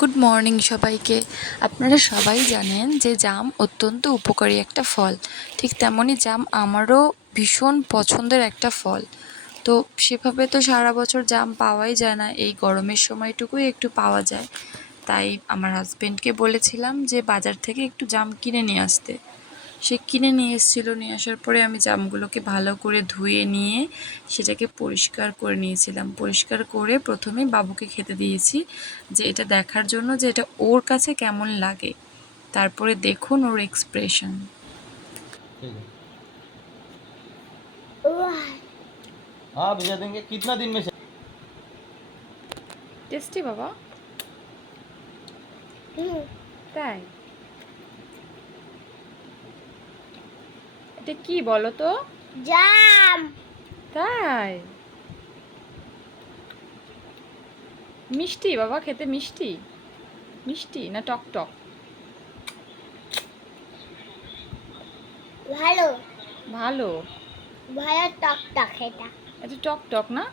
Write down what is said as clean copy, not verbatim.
Good morning সবাইকে। আপনারা সবাই জানেন যে জাম অত্যন্ত উপকারী একটা ফল, ঠিক তেমনই জাম আমারও ভীষণ পছন্দের একটা ফল। তো সেভাবে তো সারা বছর জাম পাওয়াই যায় না, এই গরমের সময়টুকুই একটু পাওয়া যায়। তাই আমার হাজব্যান্ডকে বলেছিলাম যে বাজার থেকে একটু জাম কিনে নিয়ে আসতে। সে কিনে নিয়ে এসেছিলো, নিয়ে আসার পরে আমি জামগুলোকে ভালো করে ধুয়ে নিয়ে সেটাকে পরিষ্কার করে নিয়েছিলাম। পরিষ্কার করে প্রথমে বাবুকে খেতে দিয়েছি, যে এটা দেখার জন্য যে এটা ওর কাছে কেমন লাগে। তারপরে দেখুন ওর এক্সপ্রেশন। ठीक है। हाँ भेजा देंगे, कितना दिन में টেস্টি বাবা। তাই? এটা কি বলো তো? জাম। তাই? মিষ্টি বাবা, খেতে মিষ্টি? মিষ্টি না টক টক? ভালো ভালো। ভালো টক টক এটা। এটা টক টক না?